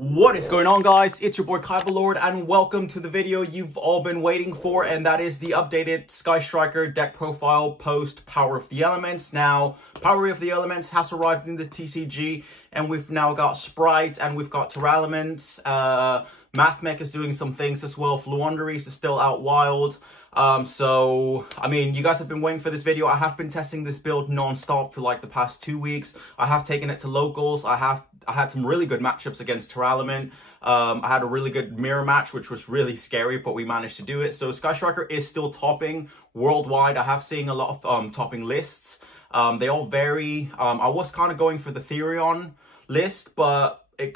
What is going on, guys? It's your boy Lord, and welcome to the video you've all been waiting for, and that is the updated Sky Striker deck profile post Power of the Elements. Now, Power of the Elements has arrived in the TCG, and we've now got Spright and we've got Tearaments. Mathmech is doing some things as well. Fluunderies is still out wild. So, I mean, you guys have been waiting for this video. I have been testing this build non-stop for like the past 2 weeks. I have taken it to locals. I had some really good matchups against Tearament. I had a really good mirror match, which was really scary, but we managed to do it. So Sky Striker is still topping worldwide. I have seen a lot of topping lists. They all vary. I was kind of going for the Therion list, but it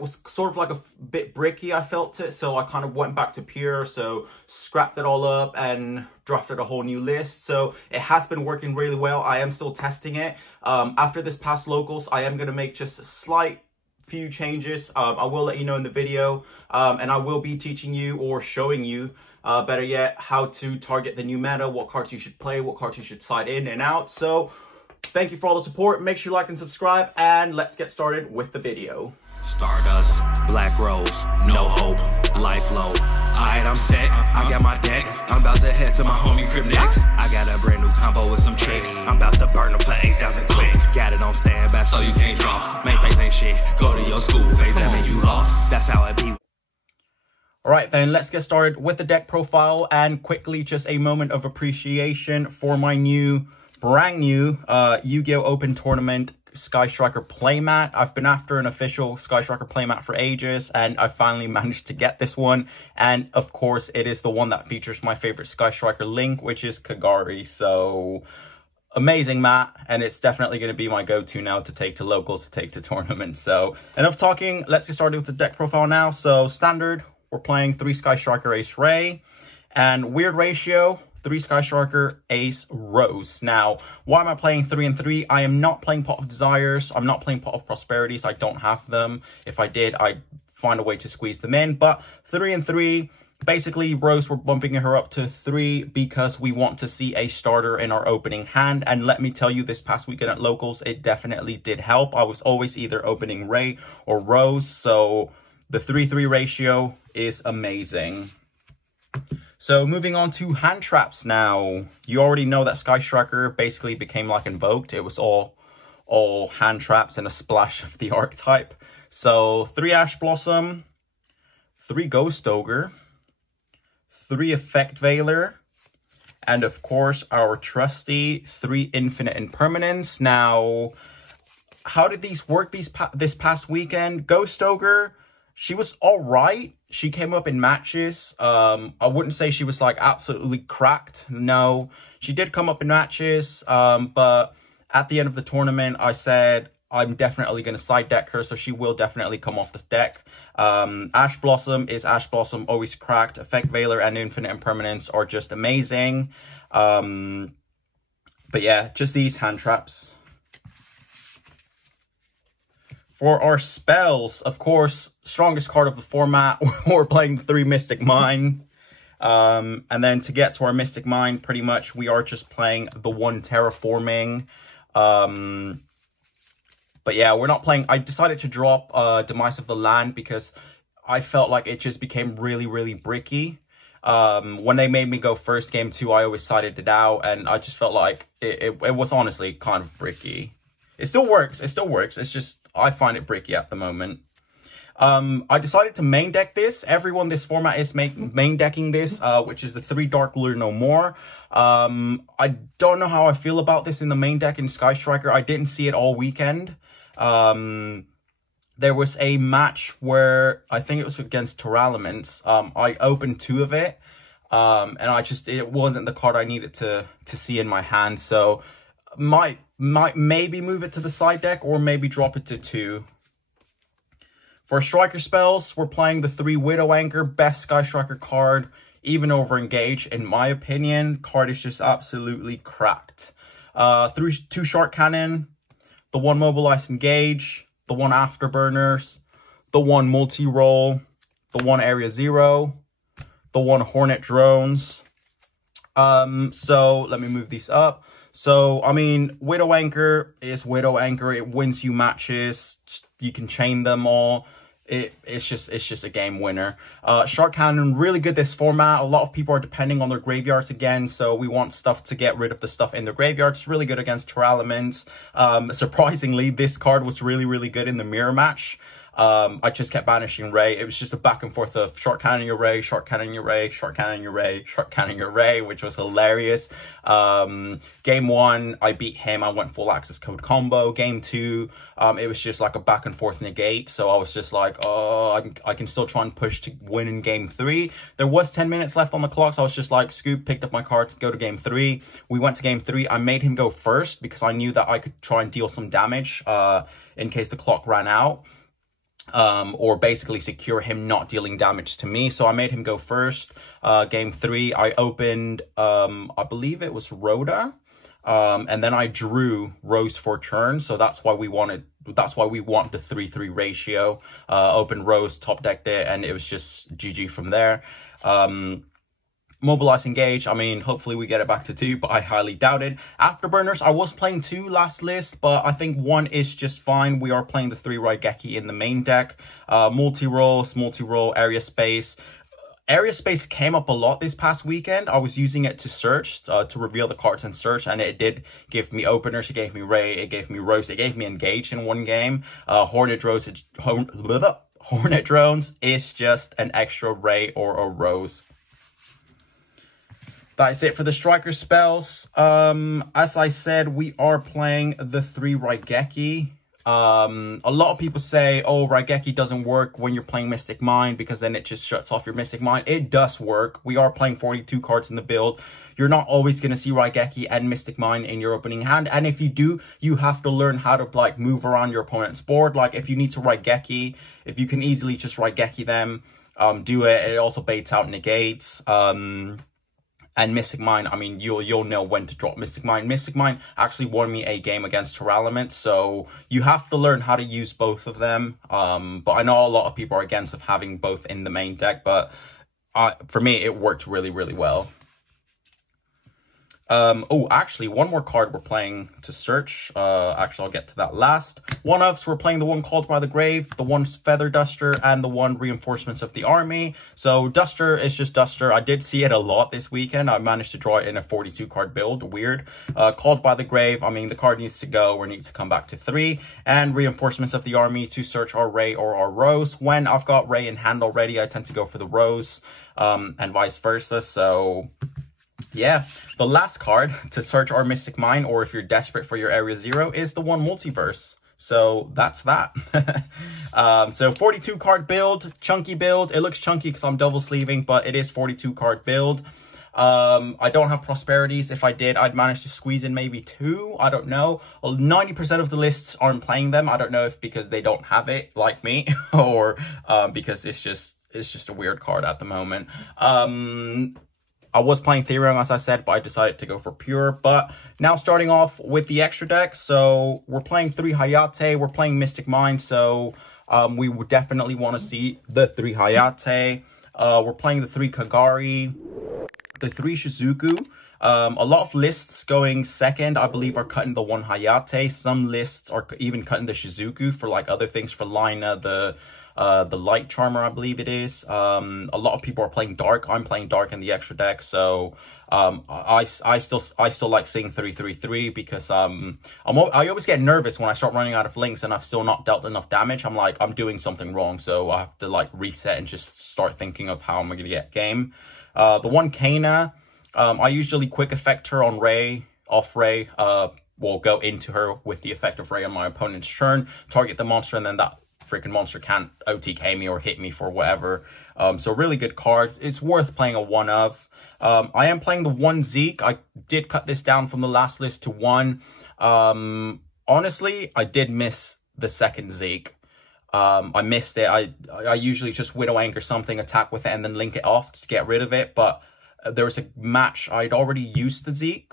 was sort of like a bit bricky, I felt it. So I kind of went back to pure, so scrapped it all up and drafted a whole new list. So it has been working really well. I am still testing it. After this past locals, I am going to make just a slight few changes. I will let you know in the video, and I will be teaching you or showing you, better yet, how to target the new meta, what cards you should play, what cards you should side in and out. So thank you for all the support. Make sure you like and subscribe, and let's get started with the video. Stardust, Black Rose, no hope, life low. Alright, I'm set, I got my deck. I'm about to head to my homie crib next. I got a brand new combo with some chicks. I'm about to burn them for 8,000 quick. Got it on standby so you can't draw. Main face ain't shit, go to your school phase, that mean you lost. That's how it be. Alright then, let's get started with the deck profile, and quickly just a moment of appreciation for my brand new Yu-Gi-Oh! Open Tournament Sky Striker playmat. I've been after an official Sky Striker playmat for ages, and I finally managed to get this one. And of course, it is the one that features my favorite Sky Striker link, which is Kagari. So, amazing mat, and it's definitely going to be my go-to now to take to locals, to take to tournaments. So, enough talking, let's get started with the deck profile now. So, standard, we're playing 3 Sky Striker Ace Ray, and weird ratio, 3 Sky Striker, Ace, Rose. Now, why am I playing 3 and 3? I am not playing Pot of Desires. I'm not playing Pot of Prosperities. I don't have them. If I did, I'd find a way to squeeze them in. But 3 and 3, basically, Rose, we're bumping her up to 3 because we want to see a starter in our opening hand. And let me tell you, this past weekend at locals, it definitely did help. I was always either opening Ray or Rose. So the 3-3 ratio is amazing. So moving on to hand traps now. You already know that Sky Striker basically became like Invoked. It was all hand traps and a splash of the archetype. So 3 Ash Blossom, 3 Ghost Ogre, 3 Effect Veiler, and of course our trusty 3 Infinite Impermanence. Now, how did these work this past weekend? Ghost Ogre, she was all right. She came up in matches. I wouldn't say she was like absolutely cracked. No, she did come up in matches. But at the end of the tournament, I said I'm definitely going to side deck her, so she will definitely come off the deck. Ash Blossom is Ash Blossom, always cracked. Effect Veiler and Infinite Impermanence are just amazing. But yeah, just these hand traps. For our spells, of course, strongest card of the format, we're playing the 3 Mystic Mine. And then to get to our Mystic Mine, pretty much we are just playing the 1 Terraforming. But yeah, we're not playing. I decided to drop Demise of the Land because I felt like it just became really, really bricky. When they made me go first game 2, I always sided it out, and I just felt like it was honestly kind of bricky. It still works. It still works. It's just, I find it bricky at the moment. I decided to main deck this. Everyone this format is main decking this, which is the 3 Dark Ruler No More. I don't know how I feel about this in the main deck in Sky Striker. I didn't see it all weekend. There was a match where, I think it was against Tearaments. I opened 2 of it. And it wasn't the card I needed to see in my hand. So, might maybe move it to the side deck, or maybe drop it to 2. For striker spells, we're playing the 3 Widow Anchor, best Sky Striker card, even over Engage. In my opinion, card is just absolutely cracked. 2 Shark Cannon, the 1 Mobilize Engage, the 1 Afterburners, the 1 Multi-Roll, the 1 Area 0, the 1 Hornet Drones. So let me move these up. So, I mean, Widow Anchor is Widow Anchor. It wins you matches. You can chain them all. it's just a game winner. Shark Cannon, really good this format. A lot of people are depending on their graveyards again, so we want stuff to get rid of the stuff in their graveyards. Really good against Tearaments. Surprisingly, this card was really good in the mirror match. I just kept banishing Ray. It was just a back and forth of Shark Cannon your Ray, Shark Cannon your Ray, Shark Cannon your Ray, Shark Cannon your Ray, which was hilarious. Game 1, I beat him. I went full access code combo. Game 2, it was just like a back and forth negate. So I was just like, oh, I can still try and push to win in Game 3. There was 10 minutes left on the clock. So I was just like, scoop, picked up my cards, go to Game 3. We went to Game 3. I made him go first because I knew that I could try and deal some damage in case the clock ran out. Or basically secure him not dealing damage to me. So I made him go first. Game 3, I opened, I believe it was Rhoda. And then I drew Rose for turn. So that's why we want the 3-3 ratio. Opened Rose, top decked it, and it was just GG from there. Mobilize Engage, I mean, hopefully we get it back to 2, but I highly doubt it. Afterburners, I was playing 2 last list, but I think 1 is just fine. We are playing the 3 Raigeki in the main deck. Multi-roll, Area Space. Area Space came up a lot this past weekend. I was using it to search, to reveal the cards and search, and it did give me openers, it gave me Ray, it gave me Rose, it gave me Engage in one game. Hornet Drones is just an extra Ray or a Rose. That's it for the striker spells. As I said, we are playing the 3 Raigeki. A lot of people say, oh, Raigeki doesn't work when you're playing Mystic Mine because then it just shuts off your Mystic Mine. It does work. We are playing 42 cards in the build. You're not always going to see Raigeki and Mystic Mine in your opening hand. And if you do, you have to learn how to like move around your opponent's board. Like if you need to Raigeki, if you can easily just Raigeki them, do it. It also baits out negates. And Mystic Mine, I mean, you'll know when to drop Mystic Mine. Mystic Mine actually won me a game against Tearaments, so you have to learn how to use both of them. But I know a lot of people are against of having both in the main deck, but for me, it worked really well. Oh, actually, one more card we're playing to search. Actually, I'll get to that last. One-ofs, we're playing the one Called by the Grave, the one Feather Duster, and the one Reinforcements of the Army. So, Duster is just Duster. I did see it a lot this weekend. I managed to draw it in a 42-card build. Weird. Called by the Grave, I mean, the card needs to go or needs to come back to 3. And Reinforcements of the Army to search our Ray or our Rose. When I've got Ray in hand already, I tend to go for the Rose, and vice versa. So yeah, the last card to search our Mystic Mine, or if you're desperate for your Area 0, is the one Multiverse. So that's that. So 42 card build, chunky build. It looks chunky because I'm double sleeving, but it is 42 card build. I don't have prosperities. If I did, I'd manage to squeeze in maybe 2. I don't know. Well, 90% of the lists aren't playing them. I don't know if because they don't have it like me, or because it's just a weird card at the moment. I was playing Theorem, as I said, but I decided to go for Pure. But now starting off with the extra deck. So we're playing 3 Hayate. We're playing Mystic Mine. So we would definitely want to see the 3 Hayate. We're playing the 3 Kagari, the 3 Shizuku. A lot of lists going second, I believe, are cutting the 1 Hayate. Some lists are even cutting the Shizuku for like other things, for Lina, the Light Charmer, I believe it is. A lot of people are playing Dark. I'm playing Dark in the extra deck, so I still like seeing 3-3-3 because I always get nervous when I start running out of links and I've still not dealt enough damage. I'm like, I'm doing something wrong, so I have to like reset and just start thinking of how I'm gonna get game. The 1 Kana, I usually quick effect her on Ray, off Ray. Will go into her with the effect of Ray on my opponent's turn, target the monster, and then that freaking monster can't OTK me or hit me for whatever. So really good cards. It's worth playing a 1 of. I am playing the 1 Zeke. I did cut this down from the last list to 1. Honestly, I did miss the 2nd Zeke. I missed it. I usually just Widow Anchor something, attack with it, and then link it off to get rid of it. But there was a match. I'd already used the Zeke.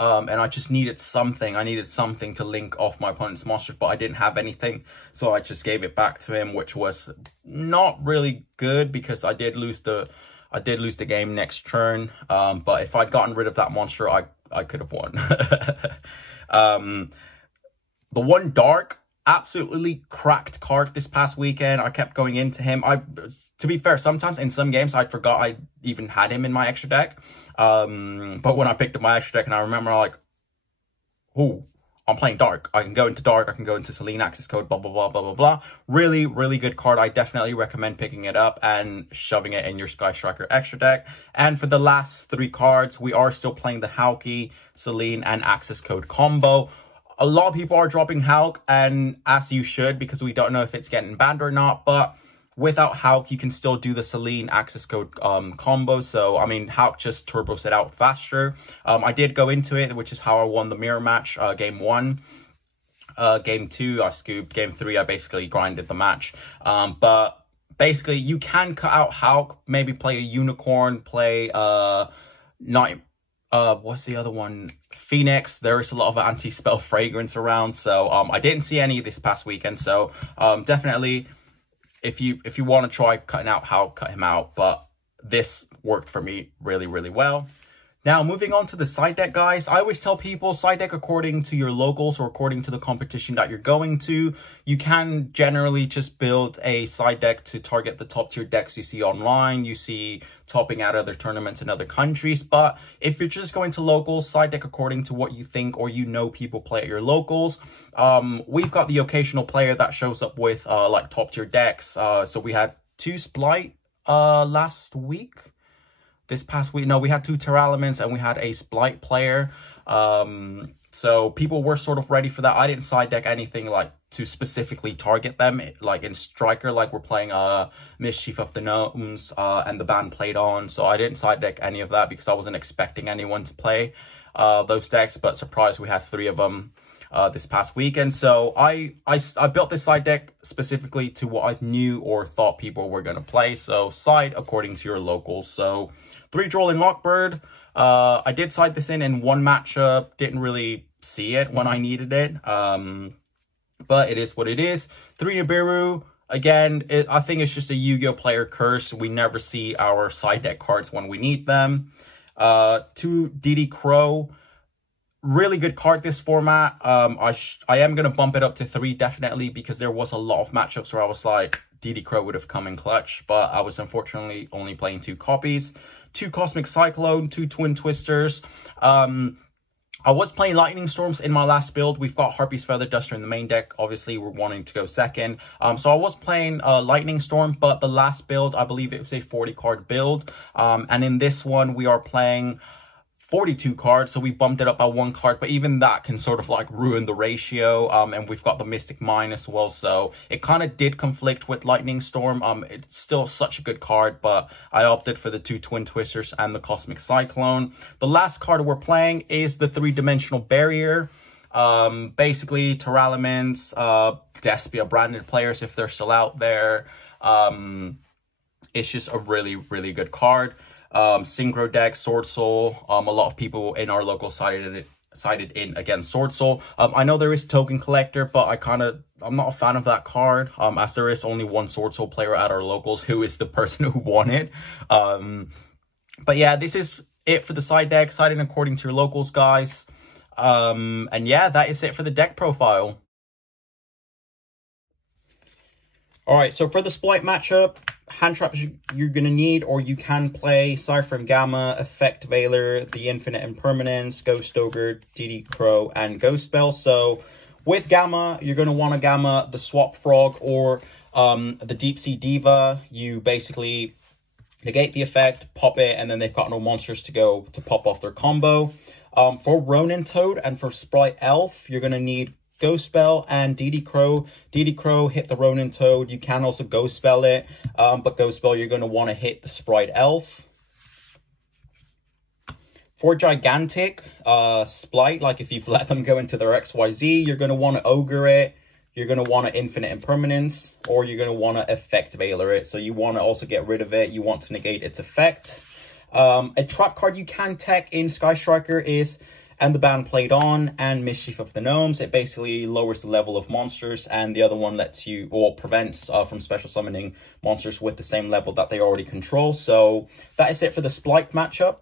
And I just needed something. I needed something to link off my opponent's monsters, but I didn't have anything. So I just gave it back to him, which was not really good because I did lose the game next turn. But if I'd gotten rid of that monster, I could have won. The 1 Dark, absolutely cracked card this past weekend. I kept going into him. To be fair, sometimes in some games I forgot I even had him in my extra deck. But when I picked up my extra deck and I remember, like, oh, I'm playing Dark. I can go into Dark. I can go into Selene, access code, blah, blah, blah, blah, blah, blah. Really, really good card. I definitely recommend picking it up and shoving it in your Sky Striker extra deck. And for the last 3 cards, we are still playing the Hauki, Selene, and access code combo. A lot of people are dropping Hulk, and as you should, because we don't know if it's getting banned or not. But without Hulk, you can still do the Selene access code combo. So, I mean, Hulk just turbos it out faster. I did go into it, which is how I won the mirror match, game 1. Game 2, I scooped. Game 3, I basically grinded the match. But basically, you can cut out Hulk, maybe play a Unicorn, play what's the other one? Phoenix. There is a lot of anti-spell fragrance around, so I didn't see any this past weekend. So definitely, if you want to try cutting out Hulk, cut him out. But this worked for me really, really well. Now, moving on to the side deck, guys. I always tell people side deck according to your locals or according to the competition that you're going to. You can generally just build a side deck to target the top tier decks you see online. You see topping out other tournaments in other countries. But if you're just going to locals, side deck according to what you think or you know people play at your locals. We've got the occasional player that shows up with like top tier decks. So we had 2 Spright last week. This past week, no, we had 2 Tearaments and we had a Spright player. So people were sort of ready for that. I didn't side deck anything like to specifically target them, like in Striker, like we're playing Mischief of the Gnomes and the band played on. So I didn't side deck any of that because I wasn't expecting anyone to play those decks. But surprise, we had 3 of them this past weekend. So I built this side deck specifically to what I knew or thought people were going to play. So side according to your locals. So 3 Drolling Lockbird. I did side this in 1 matchup. Didn't really see it when I needed it. But it is what it is. 3 Nibiru. Again, I think it's just a Yu-Gi-Oh! Player curse. We never see our side deck cards when we need them. 2 DD Crow. Really good card this format. I am going to bump it up to 3 definitely because there was a lot of matchups where I was like, DD Crow would have come in clutch, but I was unfortunately only playing 2 copies. 2 Cosmic Cyclone, 2 Twin Twisters. I was playing Lightning Storms in my last build. We've got Harpy's Feather Duster in the main deck. Obviously, we're wanting to go second. So I was playing Lightning Storm, but the last build, I believe it was a 40-card build. And in this one, we are playing 42 cards, so we bumped it up by 1 card, but even that can sort of like ruin the ratio. And we've got the Mystic Mine as well, so it kind of did conflict with Lightning Storm. It's still such a good card, but I opted for the 2 Twin Twisters and the Cosmic Cyclone. The last card we're playing is the 3-dimensional barrier. Basically Tearaments, Despia branded players if they're still out there. It's just a really, really good card. Synchro deck, Sword Soul. A lot of people in our local sided in against Sword Soul. I know there is Token Collector, but I'm not a fan of that card, as there is only 1 Sword Soul player at our locals who is the person who won it. But yeah, this is it for the side deck, siding according to your locals, guys. And yeah, that is it for the deck profile. Alright, so for the Spright matchup, hand traps you're going to need, or you can play Cypher and Gamma, Effect Veiler, the Infinite Impermanence, Ghost Ogre, DD Crow, and Ghost Spell. So with Gamma, you're going to want to Gamma the Swap Frog or the Deep Sea Diva. You basically negate the effect, pop it, and then they've got no monsters to go to pop off their combo. For Ronin Toad and for Spright Elf, you're going to need Ghost Spell and DD Crow. DD Crow, hit the Ronin Toad. You can also Ghost Spell it, but Ghost Spell, you're going to want to hit the Spright Elf. For Gigantic, Spright, like if you've let them go into their XYZ, you're going to want to Ogre it. You're going to want to Infinite Impermanence, or you're going to want to Effect Veiler it. So you want to also get rid of it. You want to negate its effect. A trap card you can tech in Sky Striker is And the Band Played On and Mischief of the Gnomes. It basically lowers the level of monsters, and the other one lets you, or prevents from special summoning monsters with the same level that they already control. So that is it for the Spright matchup.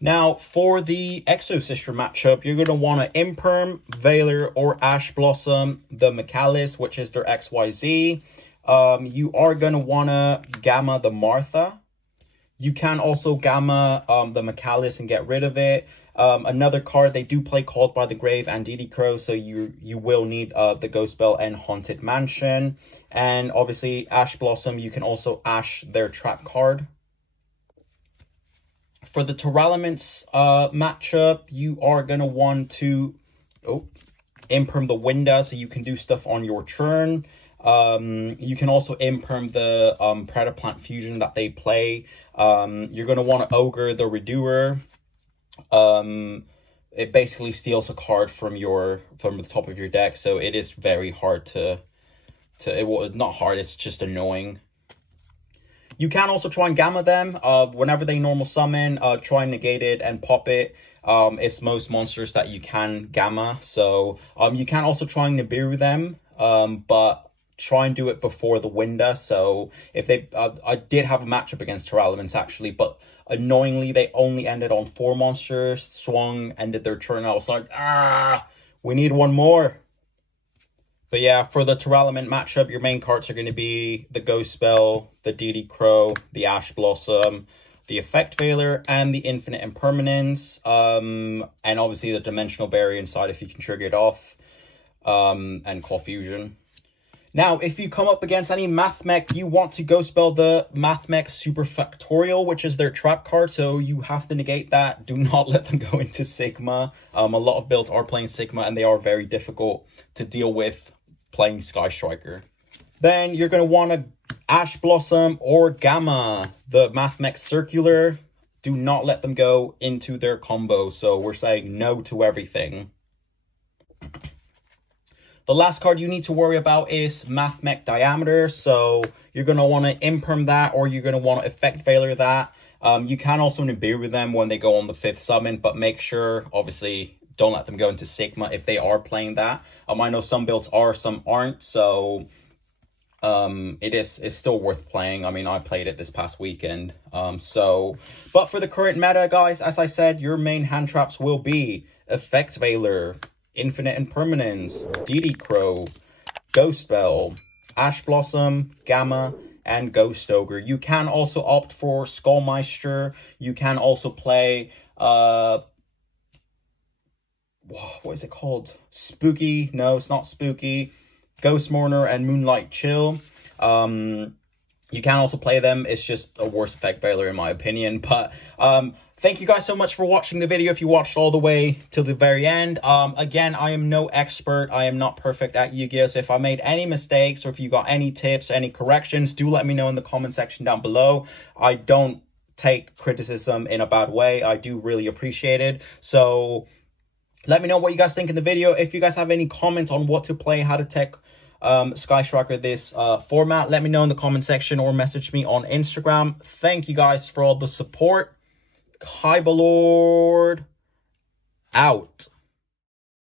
Now, for the Exo Sister matchup, you're going to want to Imperm, Valor, or Ash Blossom the Mikalis, which is their XYZ. You are going to want to Gamma the Martha. You can also Gamma the Mikalis and get rid of it. Another card, they do play Called by the Grave and DD Crow, so you will need the Ghost Spell and Haunted Mansion. And obviously, Ash Blossom, you can also Ash their trap card. For the Tearaments matchup, you are going to want to Imperm the Winda, so you can do stuff on your turn. You can also Imperm the Predator Plant Fusion that they play. You're going to want to Ogre the Redoer. It basically steals a card from the top of your deck, so it is very hard to not hard, it's just annoying. You can also try and Gamma them. Whenever they normal summon, try and negate it and pop it. It's most monsters that you can Gamma. So you can also try and Nibiru them, but try and do it before the Winda. So if they, I did have a matchup against Tearaments actually, but annoyingly they only ended on 4 monsters. Swung, ended their turn. I was like, we need one more. But yeah, for the Tearaments matchup, your main cards are going to be the Ghost Spell, the DD Crow, the Ash Blossom, the Effect Veiler, and the Infinite Impermanence. And obviously the Dimensional Barrier inside if you can trigger it off. And Claw Fusion. Now, if you come up against any Math Mech, you want to Ghost Spell the Math Mech Super Factorial, which is their trap card, so you have to negate that. Do not let them go into Sigma. A lot of builds are playing Sigma, and they are very difficult to deal with playing Sky Striker. Then you're going to want to Ash Blossom or Gamma the Math Mech Circular. Do not let them go into their combo, so we're saying no to everything. The last card you need to worry about is Math Mech Diameter, so you're going to want to Imperm that, or you're going to want to Effect Veiler that. You can also Nibiru them when they go on the 5th summon, but make sure, obviously, don't let them go into Sigma if they are playing that. I know some builds are, some aren't, so it's still worth playing. I mean, I played it this past weekend. But for the current meta, guys, as I said, your main hand traps will be Effect Veiler, Infinite Impermanence, DD Crow, Ghost Spell, Ash Blossom, Gamma, and Ghost Ogre. You can also opt for Skullmeister. You can also play, what is it called? Spooky? No, it's not Spooky. Ghost Mourner and Moonlight Chill. You can also play them. It's just a worse Effect Veiler in my opinion. But thank you guys so much for watching the video if you watched all the way till the very end. Again, I am no expert. I am not perfect at Yu-Gi-Oh! So if I made any mistakes or if you got any tips, any corrections, do let me know in the comment section down below. I don't take criticism in a bad way. I do really appreciate it. So let me know what you guys think in the video. If you guys have any comments on what to play, how to tech Sky Striker this format, let me know in the comment section or message me on Instagram. Thank you guys for all the support. Kybalord out.